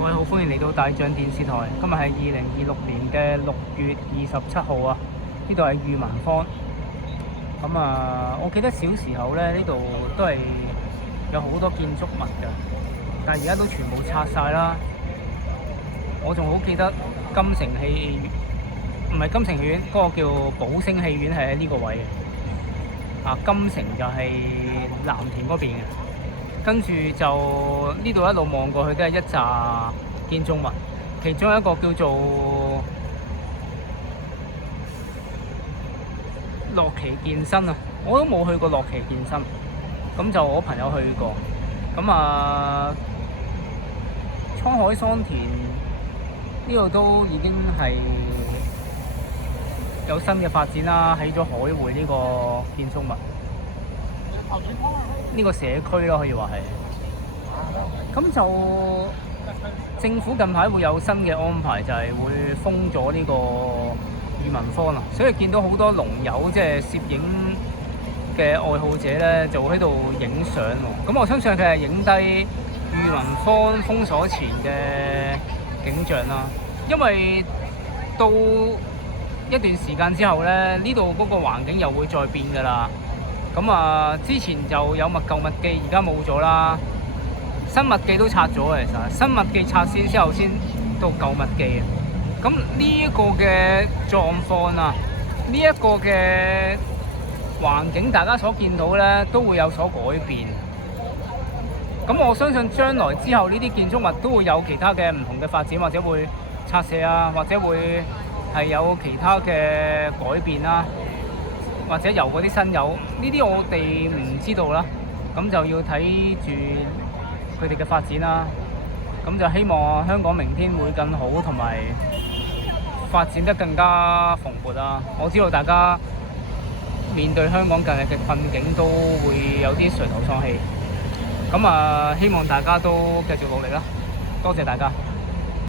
各位好，歡迎嚟到大象電視台。今日係2026年嘅6月27號啊！呢度係裕民坊。我記得小時候咧，呢度都係有好多建築物㗎，但係而家都全部拆晒啦。我仲好記得金城戲院，唔係金城戲院，嗰個叫寶星戲院係喺呢個位嘅。金城就係藍田嗰邊嘅。跟住就呢度一路望過去都係一紮建築物，其中一個叫做樂奇健身啊，我都冇去過樂奇健身，咁就我朋友去過。滄海桑田呢度都已經係有新嘅發展啦，起咗海匯呢個建築物。呢個社區咯，可以話係。咁就政府近排會有新嘅安排，就係會封咗呢個裕民坊啦。所以見到好多龍友，即係攝影嘅愛好者咧，就會喺度影相喎。咁我相信佢係影低裕民坊封鎖前嘅景象啦。因為到一段時間之後咧，呢度嗰個環境又會再變㗎啦。之前就有舊麥記，而家冇咗啦。新麥記都拆咗嘅，其實新麥記拆先之後先到舊麥記啊。咁呢一個嘅狀況啊，呢一個嘅環境，大家所見到咧都會有所改變。咁我相信將來之後呢啲建築物都會有其他嘅唔同嘅發展，或者會拆卸啊，或者會係有其他嘅改變啦。或者由嗰啲新友，呢啲我哋唔知道啦，咁就要睇住佢哋嘅發展啦。咁就希望香港明天會更好，同埋發展得更加蓬勃啊！我知道大家面對香港近日嘅困境都會有啲垂頭喪氣，希望大家都繼續努力啦！多謝大家。